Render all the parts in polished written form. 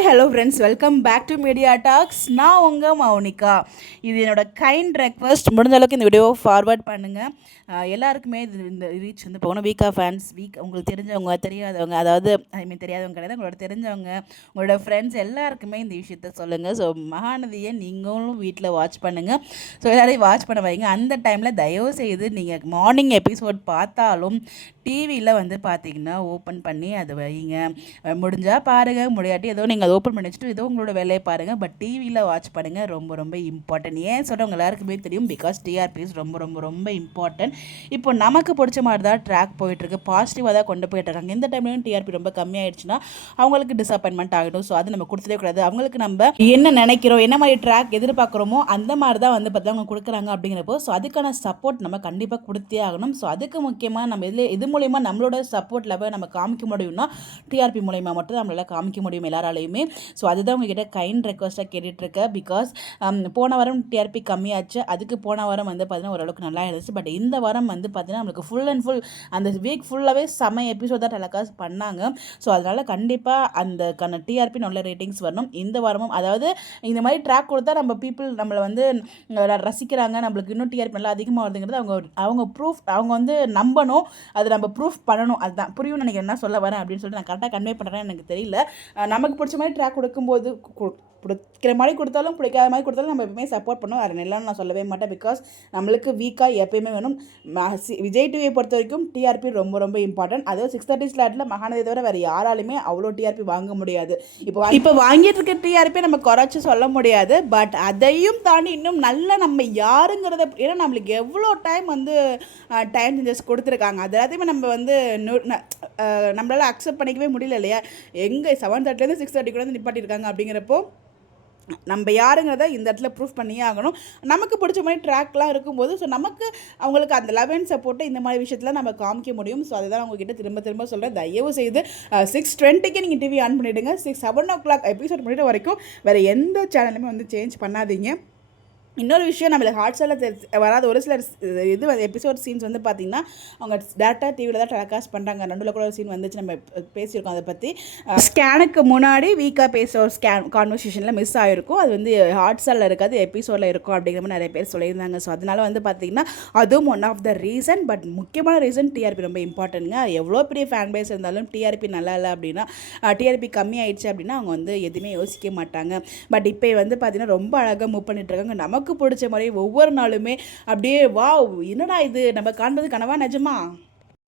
Hi hello friends, welcome back to Media Talks. நான் உங்கள் மௌனிகா. இது என்னோட கைண்ட் ரெக்வஸ்ட். முடிஞ்ச அளவுக்கு இந்த வீடியோவை ஃபார்வர்ட் பண்ணுங்கள். எல்லாருக்குமே இந்த ரீச் வந்து போகணும். வீக் உங்களுக்கு தெரிஞ்சவங்க தெரியாதவங்க, அதாவது தெரியாதவங்க கிடையாது, உங்களோட தெரிஞ்சவங்க, உங்களோட ஃப்ரெண்ட்ஸ் எல்லாருக்குமே இந்த விஷயத்த சொல்லுங்கள். ஸோ மகாநதியை நீங்களும் வீட்டில் வாட்ச் பண்ணுங்கள். ஸோ எல்லோரையும் வாட்ச் பண்ண வைங்க. அந்த டைமில் தயவு செய்து நீங்கள் மார்னிங் எபிசோட் பார்த்தாலும் டிவியில் வந்து பார்த்தீங்கன்னா ஓப்பன் பண்ணி அதை வைங்க. முடிஞ்சால் பாருங்கள், முடியாட்டி ஏதோ நீங்கள் அதை ஓப்பன் பண்ணி வச்சுட்டு ஏதோ உங்களோட வேலையை பாருங்கள். பட் டிவியில் வாட்ச் பண்ணுங்கள். ரொம்ப ரொம்ப இம்பார்ட்டன்ட். ஏன் சொல்கிறவங்க எல்லாருக்குமே தெரியும், பிகாஸ் டிஆர்பிஸ் ரொம்ப ரொம்ப ரொம்ப இம்பார்ட்டன்ட். இப்போ நமக்கு பிடிச்ச மாதிரி தான் ட்ராக் போயிட்டுருக்கு, பாசிட்டிவாக தான் கொண்டு போயிட்டுருக்காங்க. எந்த டைம்லையும் டிஆர்பி ரொம்ப கம்மியாயிடுச்சுன்னா அவங்களுக்கு டிசப்பாயின்மெண்ட் ஆகிடும். ஸோ அது நம்ம கொடுத்துடே கூடாது. அவங்களுக்கு நம்ம என்ன நினைக்கிறோம், என்ன மாதிரி ட்ராக் எதிர்பார்க்குறோமோ அந்த மாதிரி தான் வந்து பார்த்தா அவங்க கொடுக்குறாங்க அப்படிங்கிறப்போ, ஸோ அதுக்கான சப்போர்ட் நம்ம கண்டிப்பாக கொடுத்தே ஆகணும். ஸோ அதுக்கு முக்கியமாக நம்ம இது மூலயமா நம்மளோட சப்போர்ட் லெவல் நம்ம காமிக்க முடியும்னா டிஆர்பி மூலயமா மட்டும் தான் நம்மளால் காமிக்க முடியும் எல்லாராலையுமே. ஸோ அதுதான் உங்ககிட்ட கைண்ட் ரெக்வஸ்ட்டாக கேட்டுட்ருக்கேன். பிகாஸ் போன வாரம் டிஆர்பி கம்மியாச்சு. அதுக்கு போன வாரம் வந்து பார்த்தீங்கன்னா ஓரளவுக்கு நல்லா இருந்துச்சு. பட் இந்த வாரம் வந்து பார்த்தீங்கன்னா நம்மளுக்கு ஃபுல் அண்ட் ஃபுல் அந்த வீக் ஃபுல்லாகவே செம எபிசோட் தான் டெலிகாஸ்ட் பண்ணாங்க. ஸோ அதனால் கண்டிப்பாக அந்த டிஆர்பி நல்ல ரேட்டிங்ஸ் வரணும் இந்த வாரமும். அதாவது இந்த மாதிரி ட்ராக் கொடுத்தா நம்ம பீப்புள் நம்மளை வந்து ரசிக்கிறாங்க, நம்மளுக்கு இன்னும் டிஆர்பி நல்லா அதிகமாக வருதுங்கிறது அவங்க ப்ரூஃப், அவங்க வந்து நம்பணும், அது நம்ம ப்ரூஃப் பண்ணணும். அதுதான் புரியும் நினைக்கிறேன் என்ன சொல்ல வரேன் அப்படின்னு சொல்லிட்டு நான் கரெக்டாக கன்வே பண்ணுறேன். எனக்கு தெரியல. நமக்கு பிடிச்ச மாதிரி ட்ராக் கொடுக்கும்போது பிடிக்கிற மாதிரி கொடுத்தாலும் பிடிக்காத மாதிரி கொடுத்தாலும் நம்ம எப்பவுமே சப்போர்ட் பண்ணுவோம். அது நல்லான்னு நான் சொல்லவே மாட்டேன். பிகாஸ் நம்மளுக்கு வீக்காக எப்பயுமே வேணும். விஜய் டிவியை பொறுத்த வரைக்கும் டிஆர்பி ரொம்ப ரொம்ப இம்பார்ட்டன்ட். அதாவது 6:30 ஸ்லாட்டில் மகாநதி தவிர வேறு யாராலுமே அவ்வளோ டிஆர்பி வாங்க முடியாது. இப்போ வாங்கிட்டு இருக்க டிஆர்பி நம்ம குறைச்சி சொல்ல முடியாது. பட் அதையும் தாண்டி இன்னும் நல்லா நம்ம யாருங்கிறத, ஏன்னா நம்மளுக்கு எவ்வளோ டைம் வந்து டைம் சேஞ்சஸ் கொடுத்துருக்காங்க. அது எல்லாத்தையுமே நம்ம வந்து நம்மளால் அக்செப்ட் பண்ணிக்கவே முடியல இல்லையா. எங்கே 7:30 6:30 கூட வந்து நிப்பாட்டியிருக்காங்க. அப்படிங்கிறப்போ நம்ம யாருங்கிறத இந்த இடத்துல ப்ரூஃப் பண்ணியே ஆகணும். நமக்கு பிடிச்ச மாதிரி ட்ராக்லாம் இருக்கும்போது ஸோ நமக்கு அவங்களுக்கு அந்த லவ் அண்ட் சப்போர்ட்டை இந்த மாதிரி விஷயத்தில் நம்ம காமிக்க முடியும். ஸோ அதுதான் உங்ககிட்ட திரும்ப திரும்ப சொல்கிறேன். தயவு செய்து 6:20க்கு நீங்கள் டிவி ஆன் பண்ணிவிடுங்க. 7 o'clock எபிசோட் பண்ணிட்டு வரைக்கும் வேறு எந்த சேனலுமே வந்து சேஞ்ச் பண்ணாதீங்க. இன்னொரு விஷயம், நம்மளுக்கு ஹாட்ஸ்டாரில் வராத ஒரு சில எபிசோட் சீன்ஸ் வந்து பார்த்திங்கன்னா அவங்க டேரெக்டாக டிவியில் தான் டெலிகாஸ்ட் பண்ணுறாங்க. நடுவில் கூட ஒரு சீன் வந்துச்சு, நம்ம பேசியிருக்கோம் அதை பற்றி. ஸ்கேனுக்கு முன்னாடி வீக்காக பேசுகிற ஒரு கான்வர்சேஷனில் மிஸ் ஆகிருக்கும். அது வந்து ஹாட்ஸ்டாரில் இருக்காது, எபிசோடில் இருக்கும் அப்படிங்கிற மாதிரி நிறைய பேர் சொல்லியிருந்தாங்க. ஸோ அதனால் வந்து பார்த்திங்கன்னா அதுவும் one of the reason. But முக்கியமான ரீசன் டிஆர்பி ரொம்ப இம்பார்ட்டன்ட்ங்க. எவ்வளோ பெரிய ஃபேன் பேஸ் இருந்தாலும் டிஆர்பி நல்லா இல்லை அப்படின்னா, டிஆர்பி கம்மி ஆயிடுச்சு அப்படின்னா அவங்க வந்து எதுவுமே யோசிக்க மாட்டாங்க. பட் இப்போ வந்து பார்த்திங்கன்னா ரொம்ப அழகாக மூவ் பண்ணிட்டுருக்காங்க. நமக்கு பிடிச்ச மாதிரி ஒவ்வொரு நாளுமே அப்படியே வாவ், என்னடா இது நம்ம காண்பது கனவா நிஜமா,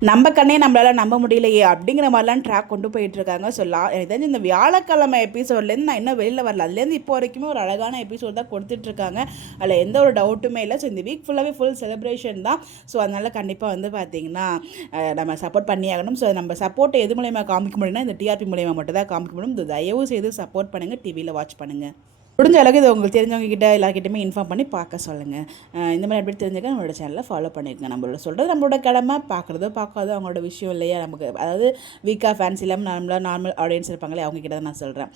நம்ம கண்ணே நம்மளால் நம்ப முடியலையே அப்படிங்கிற மாதிரிலாம் ட்ராக் கொண்டு போயிட்டுருக்காங்க. ஸோ எனக்கு தெரிஞ்சு இந்த வியாழக்கிழமை எபிசோட்லேருந்து நான் இன்னும் வெளியில் வரல. அதுலேருந்து இப்போ வரைக்குமே ஒரு அழகான எபிசோட் தான் கொடுத்துட்ருக்காங்க. அதில் எந்த ஒரு டவுட்டுமே இல்லை. ஸோ இந்த வீக் ஃபுல்லாகவே ஃபுல் செலிப்ரேஷன் தான். ஸோ அதனால் கண்டிப்பாக வந்து பார்த்திங்கன்னா நம்ம சப்போர்ட் பண்ணி ஆகணும். ஸோ நம்ம சப்போர்ட்டை எது மூலயமா காமிக்க முடியும்னா இந்த டிஆர்பி மூலயமா மட்டும் தான் காமிக்க முடியும். இந்த தயவு செய்து சப்போர்ட் பண்ணுங்கள், டிவியில் வாட்ச் பண்ணுங்கள். முடிஞ்ச அளவுக்கு இது உங்களுக்கு தெரிஞ்சவங்க கிட்ட எல்லாருக்கிட்டையுமே இன்ஃபார்ம் பண்ணி பார்க்க சொல்லுங்கள். இந்த மாதிரி எப்படி தெரிஞ்சுக்க நம்மளோட சேனலில் ஃபாலோ பண்ணியிருக்கேன். நம்மளோட சொல்கிறது நம்மளோட கடமை, பார்க்குறதோ பார்க்காதோ அவங்களோட விஷயம் இல்லையா. நமக்கு அதாவது வீக்காக ஃபேன்ஸ் இல்லாமல் நார்மல் ஆடியன்ஸ் இருப்பாங்களே அவங்க கிட்ட தான் நான் சொல்கிறேன்.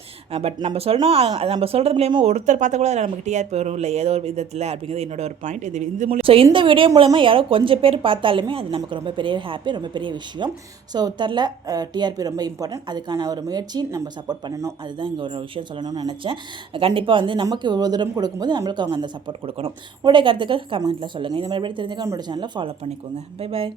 பட் நம்ம சொல்லணும், நம்ம சொல்கிறது மூலயமா ஒருத்தர் பார்த்தா கூட நமக்கு டிஆர்பி வரும் இல்லை ஏதோ ஒரு விதத்தில் அப்படிங்கிறது என்னோட ஒரு பாயிண்ட். இது மூலம் ஸோ இந்த வீடியோ மூலமாக யாரோ கொஞ்சம் பேர் பார்த்தாலுமே அது நமக்கு ரொம்ப பெரிய ஹாப்பி, ரொம்ப பெரிய விஷயம். ஸோ உத்தரில் டிஆர்பி ரொம்ப இம்பார்ட்டன்ட். அதுக்கான ஒரு முயற்சி நம்ம சப்போர்ட் பண்ணணும். அதுதான் இங்கே ஒரு விஷயம் சொல்லணும்னு நினச்சேன். கண்டிப்பாக வந்து நமக்கு இவ்வளோ தூரம் கொடுக்கும்போது நம்மளுக்கு அவங்க அந்த சப்போர்ட் கொடுக்கணும். உங்களுடைய கருத்துக்கள் கமெண்ட்டில் சொல்லுங்கள். இந்த மாதிரி தெரிஞ்சுக்க நம்மளோட சேனலை ஃபாலோ பண்ணிக்கோங்க. Bye bye.